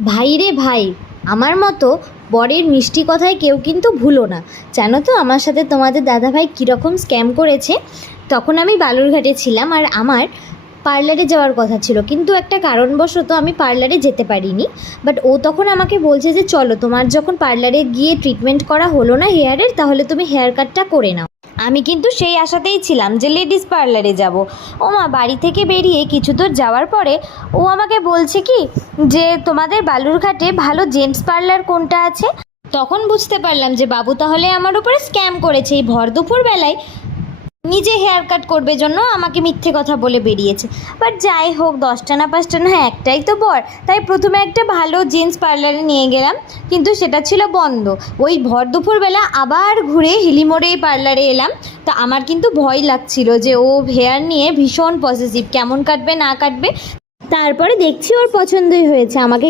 ভাই রে ভাই, আমার মতো বরের মিষ্টি কথায় কেউ কিন্তু ভুলো না। জানো তো আমার সাথে তোমাদের দাদাভাই কীরকম স্ক্যাম করেছে? তখন আমি বালুরঘাটে ছিলাম আর আমার পার্লারে যাওয়ার কথা ছিল, কিন্তু একটা কারণবশত আমি পার্লারে যেতে পারিনি। বাট ও তখন আমাকে বলছে যে চলো, তোমার যখন পার্লারে গিয়ে ট্রিটমেন্ট করা হলো না হেয়ারের, তাহলে তুমি হেয়ার কাটটা করে নাও। আমি কিন্তু সেই আশাতেই ছিলাম যে লেডিস পার্লারে যাব। ও মা, বাড়ি থেকে বেরিয়ে কিছু দূর যাওয়ার পরে ও আমাকে বলছে কি যে তোমাদের বালুরঘাটে ভালো জেন্টস পার্লার কোনটা আছে। তখন বুঝতে পারলাম যে বাবু তাহলে আমার উপরে স্ক্যাম করেছে। এই ভর দুপুর বেলায় নিজে হেয়ার কাট করবে জন্য আমাকে মিথ্যে কথা বলে বেরিয়েছে। বাট যাই হোক, 10টা না 5টা না, একটাই তো বর, তাই প্রথমে একটা ভালো জেন্টস পার্লারে নিয়ে গেলাম, কিন্তু সেটা ছিল বন্ধ। ওই ভর দুপুরবেলা আবার ঘুরে হিলিমোড়ে পার্লারে এলাম। তা আমার কিন্তু ভয় লাগছিল যে ও হেয়ার নিয়ে ভীষণ পজিটিভ, কেমন কাটবে না কাটবে। তারপরে দেখছি ওর পছন্দই হয়েছে, আমাকে